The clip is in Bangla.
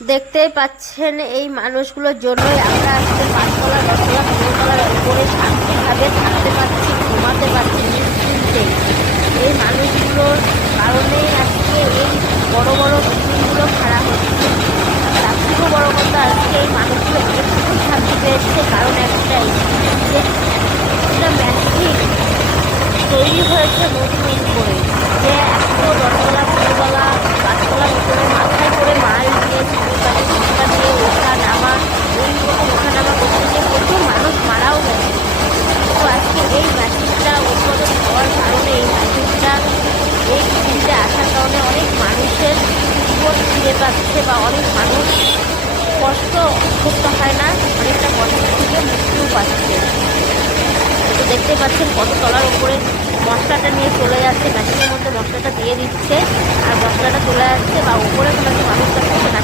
দেখতেই পাচ্ছেন এই মানুষগুলোর জন্যই আমরা আজকে 5 তলা 10 তলা 15 তলার উপরে শান্তিভাবে থাকতে পারছি, ঘুমাতে পারছি নিশ্চিন্তে। এই মানুষগুলোর কারণেই আজকে এই বড় বড় বিল্ডিংগুলো খাড়া হচ্ছে। তার থেকেও বড় কথা, আজকে এই মানুষগুলো একটু শান্তি পেয়েছে কারণ একটাই, যে একটা ম্যাসিভ তৈরি হয়েছে নতুন করে, যে এত 10 তলা 15 তলা 5 তলার উপরে মাথায় করে মাল নিয়ে সিমেন্ট বস্তা দিয়ে ওঠা নামা, এইরকম ওঠা নামা করতে গিয়ে প্রচুর মানুষ মারাও গেছে। তো আজকে এই ম্যাসিভটা উদ্বোধন হওয়ার কারণে, এই ম্যাসিভটা এই পৃথিবীতে আসার কারণে অনেক মানুষের জীবন ফিরে পাচ্ছে বা অনেক মানুষ কষ্ট করতে হয় না, অনেকটা কষ্ট থেকে মুক্তিও পাচ্ছে। তো দেখতে পাচ্ছেন কত তলার উপরে মশলাটা নিয়ে চলে যাচ্ছে, মেশিনের মধ্যে মশলাটা দিয়ে দিচ্ছে আর মশলাটা চলে যাচ্ছে, বা উপরে কোনো একটা মানুষ